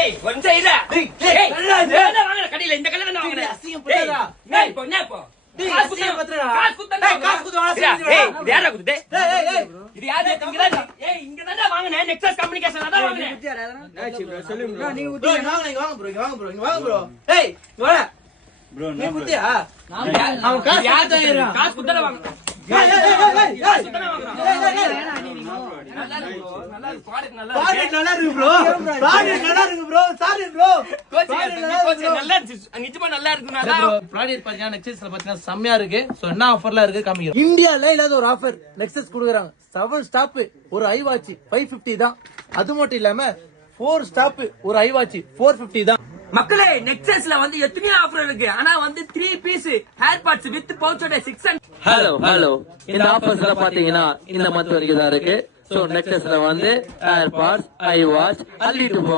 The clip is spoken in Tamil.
ஏய் கொஞ்சம் இல்ல ஏய் வாங்குற கடையில இந்த கடையில தான் வாங்குறேன் அசிங்கம் பண்றடா. ஏய் இப்போ என்ன இப்போ டேய் காசு அசிங்கம் பண்றடா. காசு குத்தடா காசு குத்து வாங்க. ஏய் இது யாரா குடுதே ஏய் இது யாரா இங்க தான் ஏய் இங்க தான் வாங்குனேன் நெக்ஸஸ் கம்யூனிகேஷன் தான் வாங்குனேன் நீங்க ஊத்தி வாங்க வாங்க ப்ரோ இங்க வாங்க ப்ரோ ஏய் இங்க வாடா ப்ரோ நீ ஊத்தியா அவன் காசு யார் காசு குத்தடா வாங்குறேன் ஏய் காசு குத்தடா வாங்குறேன் நல்லா இருக்கு ப்ராடக்ட் நல்லா இருக்கு ப்ராடக்ட் நல்லா இருக்கு ப்ரோ சாரி ப்ரோ கோச் நல்லா இருக்கு நிஜமா நல்லா இருக்கு நல்லா ப்ராடக்ட் பாத்தீங்கன்னா நெக்ஸஸ்ல பாத்தீங்கன்னா செம்மையா இருக்கு சோ என்ன ஆஃபர்லாம் இருக்கு காமிக்கிறோம் இந்தியால இல்லாத ஒரு ஆஃபர் நெக்ஸஸ் கொடுக்குறாங்க 7 ஸ்டாப் ஒரு ஐ வாட்ச் 550 தான் அது மட்டும் இல்லாம 4 ஸ்டாப் ஒரு ஐ வாட்ச் 450 தான் மக்களே நெக்ஸஸ்ல வந்து எத்தனையோ ஆஃபர் இருக்கு ஆனா வந்து 3 பீஸ் ஹேர் பார்ட்ஸ் வித் பவுச்சோட 600 ஹலோ இந்த ஆஃபர்ஸ்ல பாத்தீங்கன்னா இந்த மந்த் வரைக்கும் தான் இருக்கு. சோ நெக்ஸஸ்ல வந்து ஹேர் பார்ட்ஸ் ஐ வாட்ச் அள்ளிட்டு போங்க.